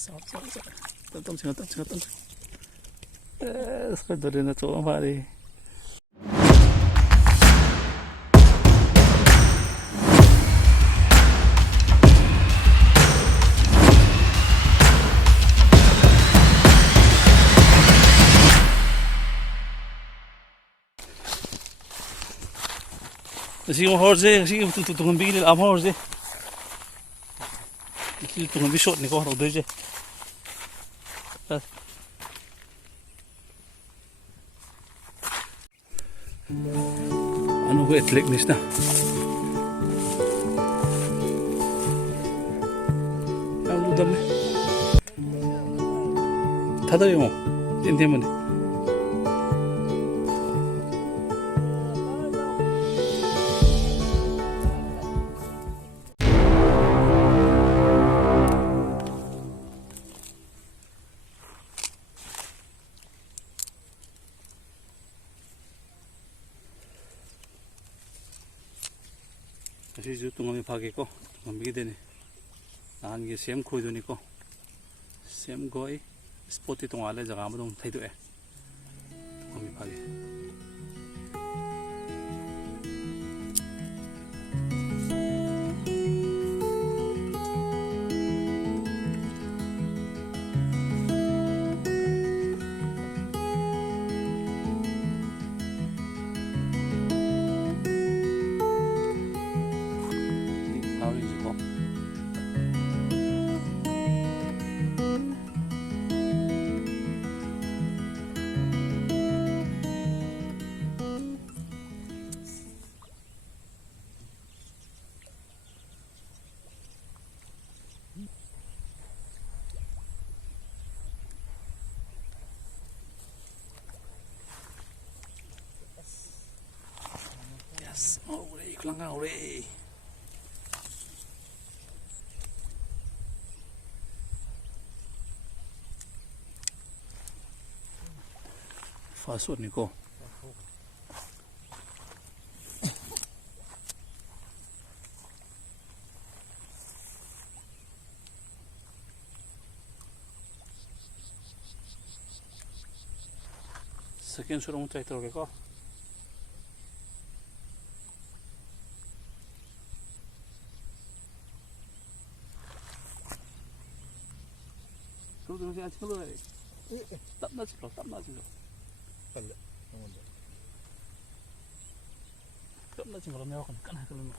던져. 살들이나 좀 하리. 지금 허르제 지금 또 비길 아마 허르제 길 또 비쇼 니고 어디제 ano ko etliknis na ang dami 닫아요 hindi mo 다시 뚱어미 파겠고 뚱어미게 되네 나한게 샘 코이도니까 샘 거의 스포트 동안에 제가 아무도 태도에 뚱어미 파게 yes ore klanga ore fasot niko sekian suruh muncul itu kok 그러면 그냥 찍어라. 땀나 찍어. 땀나 찍어. 내가 까나 그러면.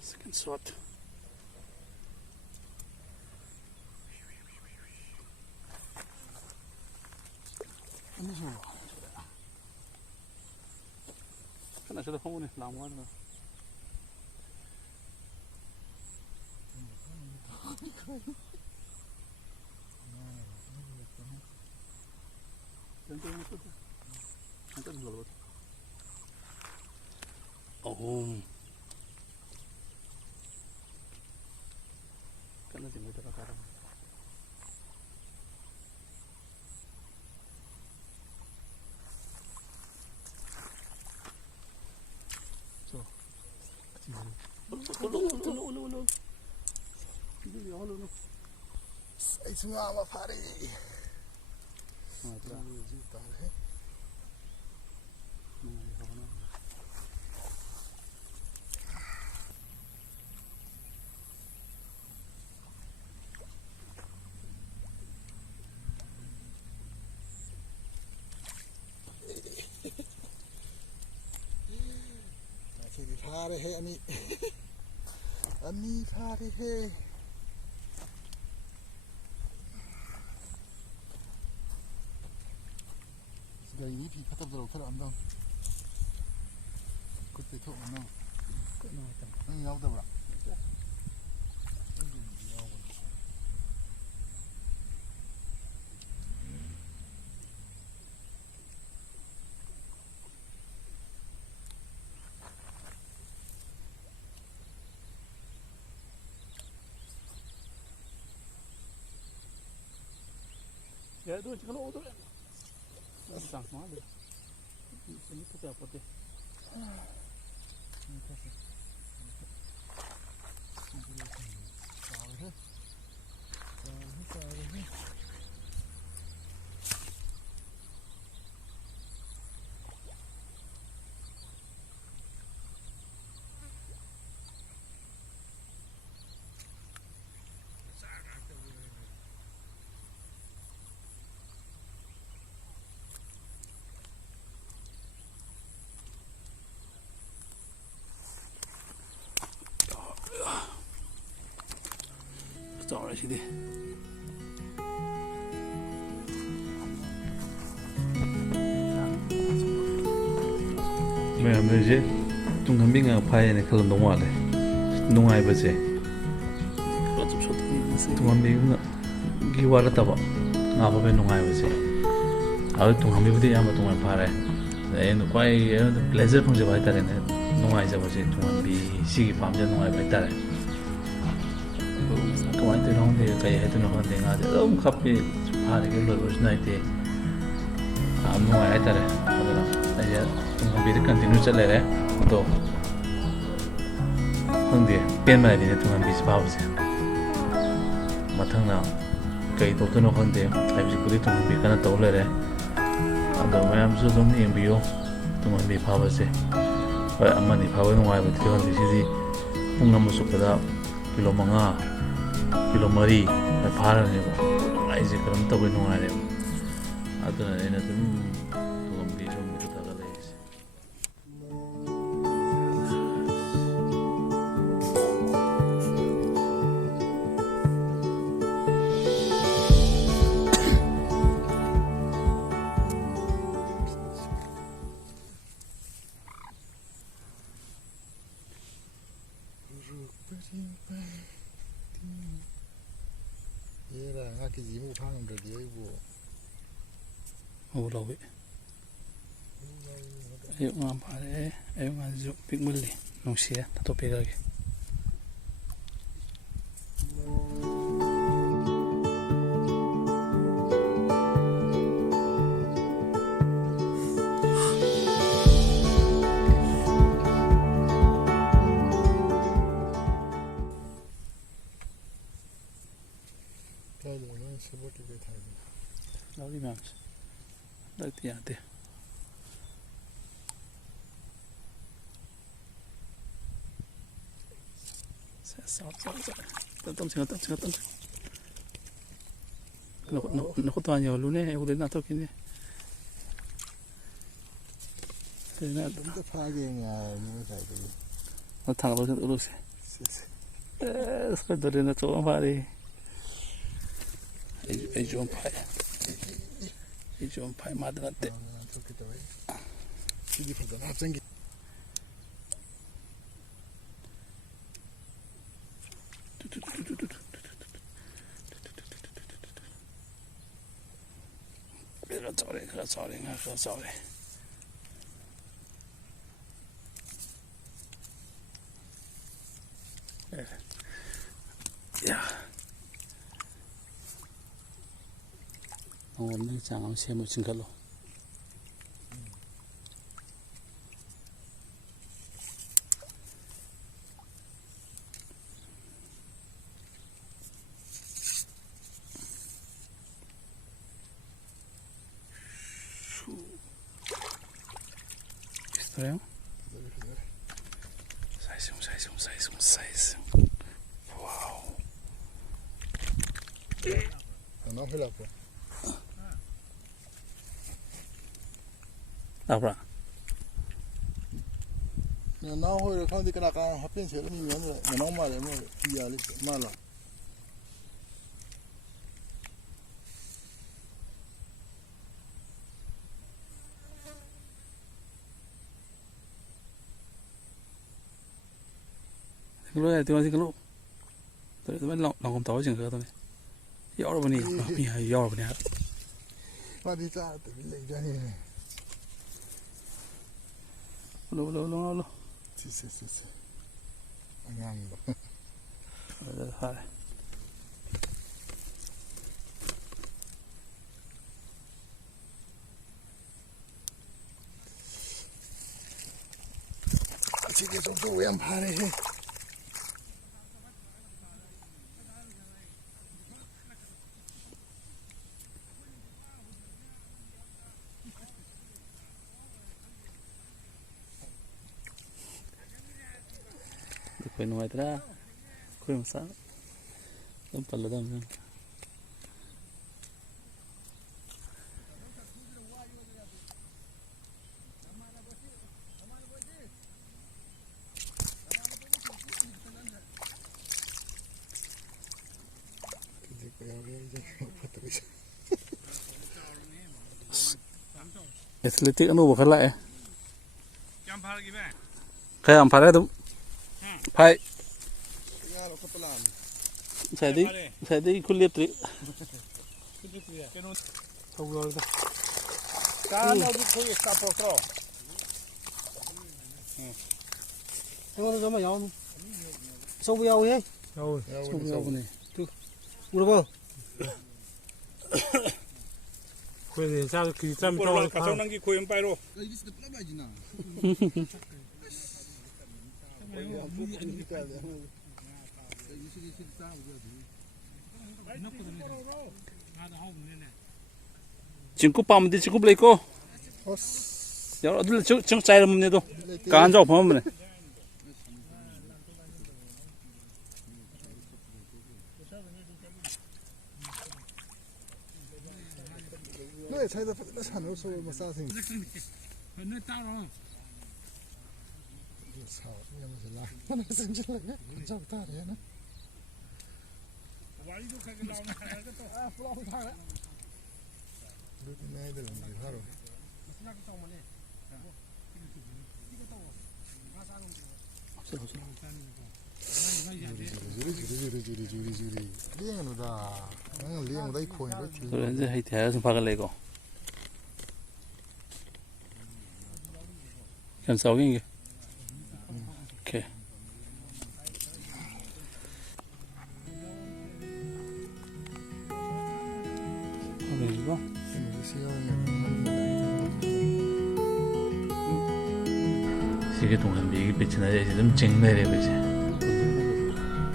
Second shot. Cái này sẽ không này làm quá rồi. Cái này thì người ta có cái Ulul. Hindi ako ulul. Ay sumama pare. Pare hai ani pare hai Gari ini pi patap dulu kalau anda kut itu mana kut mana itu ini apa dah Ya itu jangan lo tuh. Tang mana deh. Ini putih apa deh?找了去的。Mẹ mẹ chứ tung khám biết ngà phai này khá là nông hoạt này nông ai bây giờ 그거 좀 좋다. tung khám biết ngà ghi qua rất tao ngà bao bên nông ai bây giờ ở tung khám biết bây giờ mà tung khám phai này đấy nó quay pleasure phong giờ bài ta này nông ai giờ bây giờ tung khám biết sĩ phạm giờ nông ai bài ta này các bạn thấy không thì cái hay tôi nói thì ngà thì ông khắp cái phai cái lối của này thì nông ai ta này bây giờ tung khám biết continue ਚੱਲ ਰਿਹਾ तो खंदे pen my दिने तुंगा बिस बाबसे मथंगना कई तोतनो खंदे आइबि कुदि तुंगा बि kana तौलरे अदो ma'am सु जोम एमबियो तुंगा बि फाबसे होय अमानि फाबो नुवाय बति खंदे सिदि पुंगा मसुकदा किलो 5 किलो 3 फारने आइजे करम तबे नुवारे अदो एना तुम तुंगा बि जोम बि तगा less 얘라 ngaki jimu phang de de bu 오 라위. 아유 만 파래. 아유 만 좀 빅물리. 농시야. 또 빼가게. 타이는 세버게 타이 라위면. 딱 돼. 싸. 땀. nó có toàn nhiều luôn đấy, em đến nào thôi kia thế là 좀 더 파게 뭐 타이 nó thẳng vào chân xe rồi đến là chỗ ông phải đi ấy chỗ ông phải mà được đấy 이게 보다 합성기 그래 저래 야 오늘 장암 세무 증가로 비슷해요? 사이승 와우 não relapa 나브라 não hồi không đi cái nào học viên sẽ là mình nhớ rồi nó mà để mà giờ mà là lúc này tôi nói cái lúc tôi vẫn lòng không tối chừng cơ thôi gió rồi b니 mi gió rồi b니 mà đi ra từ lấy ra này lâu sì anh ăn rồi 지게 좀 왜안 파래? Koy nuwaitara. Koy masa. Dam palla dam. Athletic anu bakal lah ya. Kayak ampar itu. Pai. Saya di kuliah tri. Kan lagi koi está por otro. Em có mà giàu sâu với nhau ấy Sâu Sâu này. mua được Koi sao kỳ trăm cho 가서 남기 고용 빠이로 Cingku pam di cingku beli ko. Ya, dulu cing cair mana tu? Kan jauh pam mana? 너의 차에다 산을 쏘고 뭐 싸생. nó tao rồi 사, 이러면서 라. 하나 생질라네. 좀 타래나. 와이도 가게 나오나 아 플라우 타래 그렇게 애들은 바로. 주리. 리행노다. 나는 리행노다 이 코인을 들. Rồi giờ hay thế chúng phải lấy ko. Làm sao cái gì? Ok. Rồi 이거. 시계 동안 미기 빛이나 이제 좀 찡내래 그지.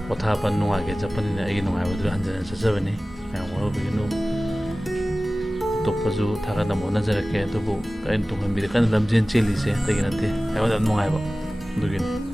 오타 반노하게 잡으니까 이게 농아버들 한잔 써서버니. 그냥 오늘 비기노 또빠주 타가나 못나 저렇게 또고 까인 동안 미리 까는 남진 찔리세 되긴한테 해와다 농아봐. 누구니?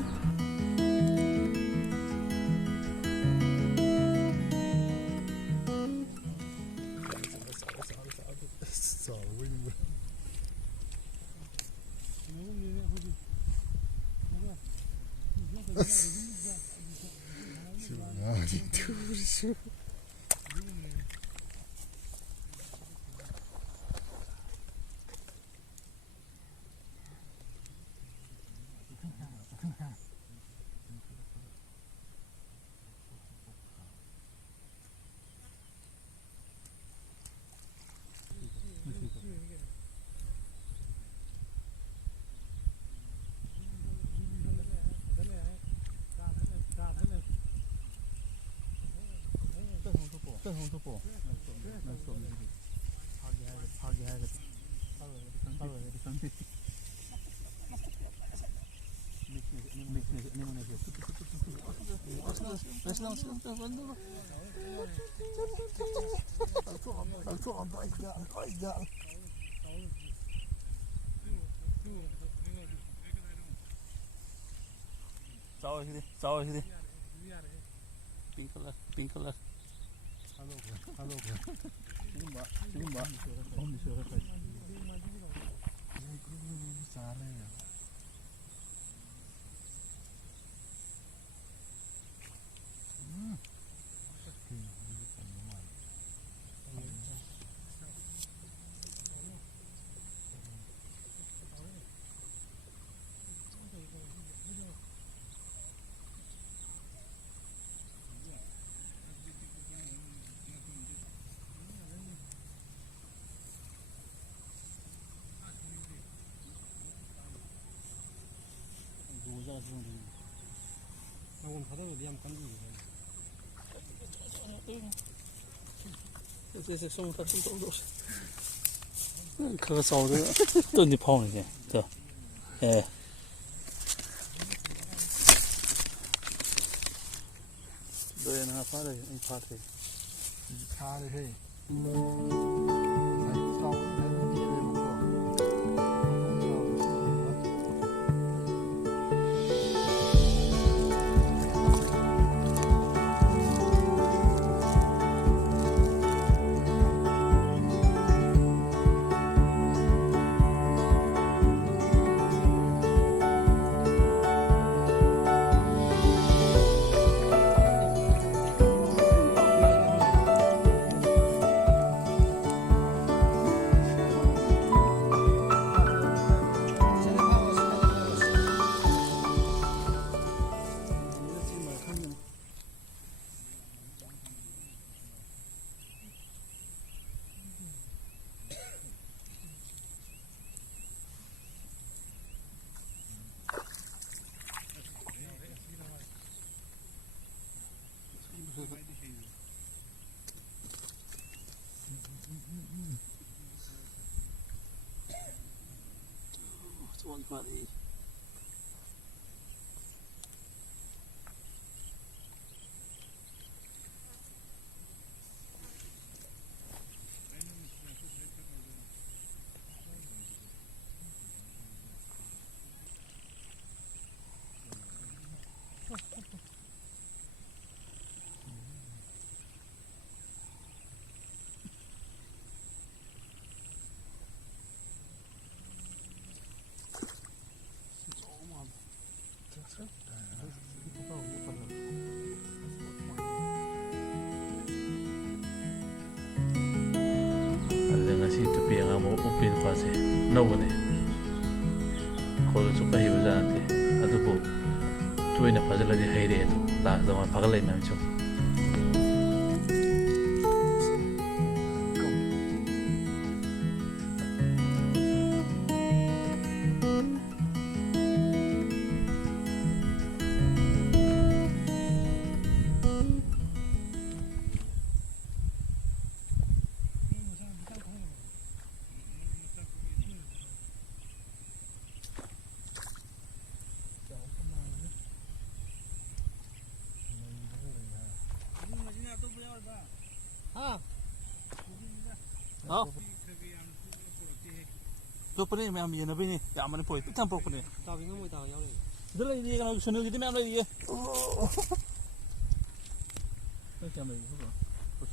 Sao đi. Pink color. 지금 봐. 잘해. 오늘 바닥에 니함 건지고这送他送走。可早的，都你泡那些，对，哎。 파래 이 파래 파래 해 싸우는 게 저기 파래 ngasi tupi yang amo upin fase nawone kholo chuka hi bajanate adubo tuina fazala di haire to la dama pagalai mam chu 또 pone me ambi na bini ya mane poi tam pok pone tao bị ngâm mùi tao nhau này dala ni kana sunu gitu me amla ye cái chả mày không có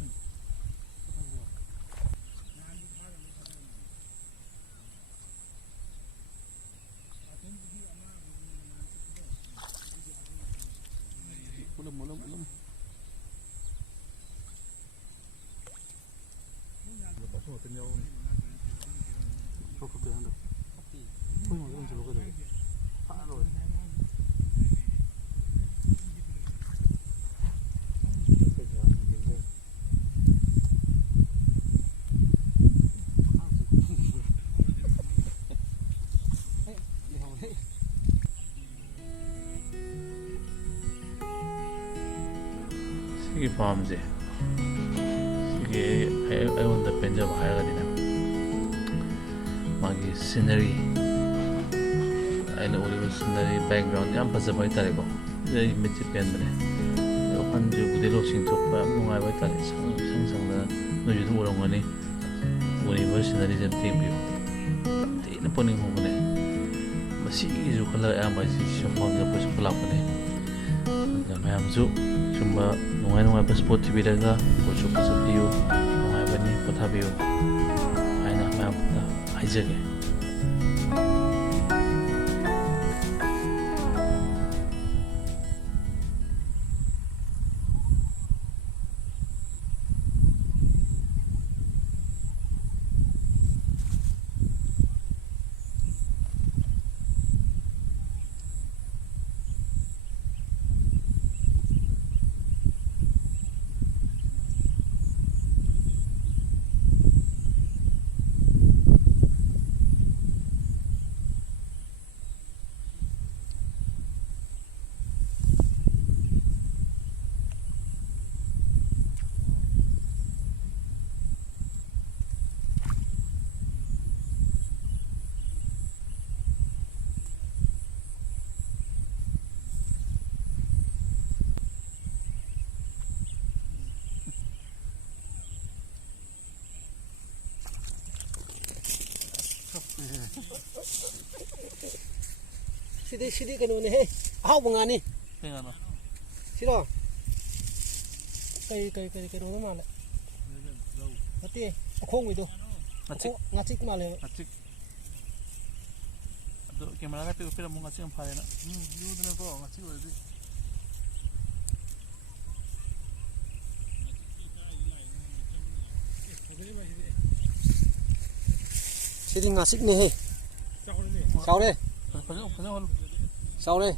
sunu mulum 이 밤제 이게 아이온다 벤저 봐야 되나 마기 시너리 아이는 우리 시너리 백그라운드 양 파서 있다고 이 밑에 밴드네 요 한주 무대로 신속과 농아이 있다네 상상다 너희도 오는 거니 우리 버시너리 좀 팀비요 데이는 보는 거네 마시기주 컬러 양바지 쇼폰 잡고 싶어라고네 mayamzu cuma nungai bersport biraga kocok view nungai bani kota view aina mayam aja ke 시디 그노네 해. 아우 벙아니. 땡하나. 싫어. cái đồ nó mà lại nó tia khô người đâu ngắt chích mà lại 아직 너 개말 하나 빼고 빼라 뭔가 지금 파래나. 이거는 거 같이 걸지. 시디 ngắt chích này sau đây sau đây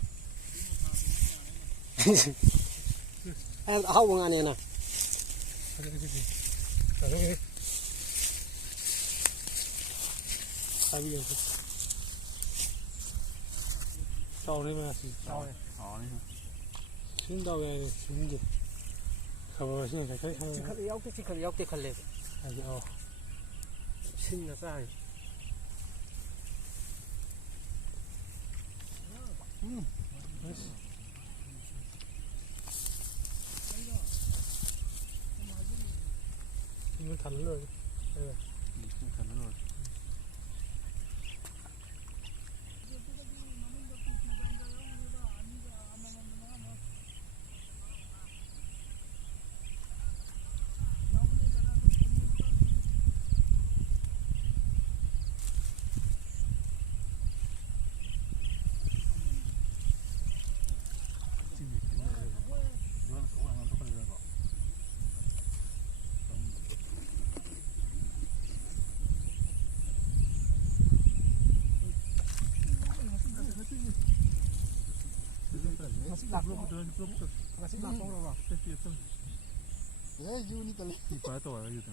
em hao bằng này nè sau đây mà sau đây xin đâu về xin gì không có xin cái chỉ khởi ốc thì khởi lệ xin là sao 이건 다 눌러야 돼. 예, 유니 달리. 이빨 또 와요 이거.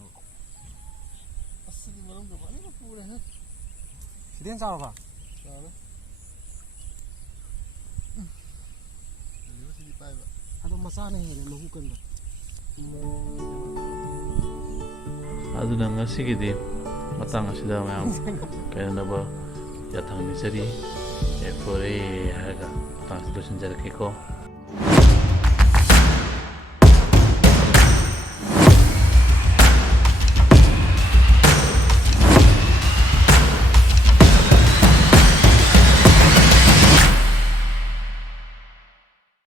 아스기 뭐는 거 많이 갖고 그래. 시디 sao vào 잘해. 이거 시디 빠이 봐. ada masalah nih yang melakukan 아주나 ngasi기디 matang asida mayam kayana ba yatang ni sari e fore haga matang sido sinjar kiko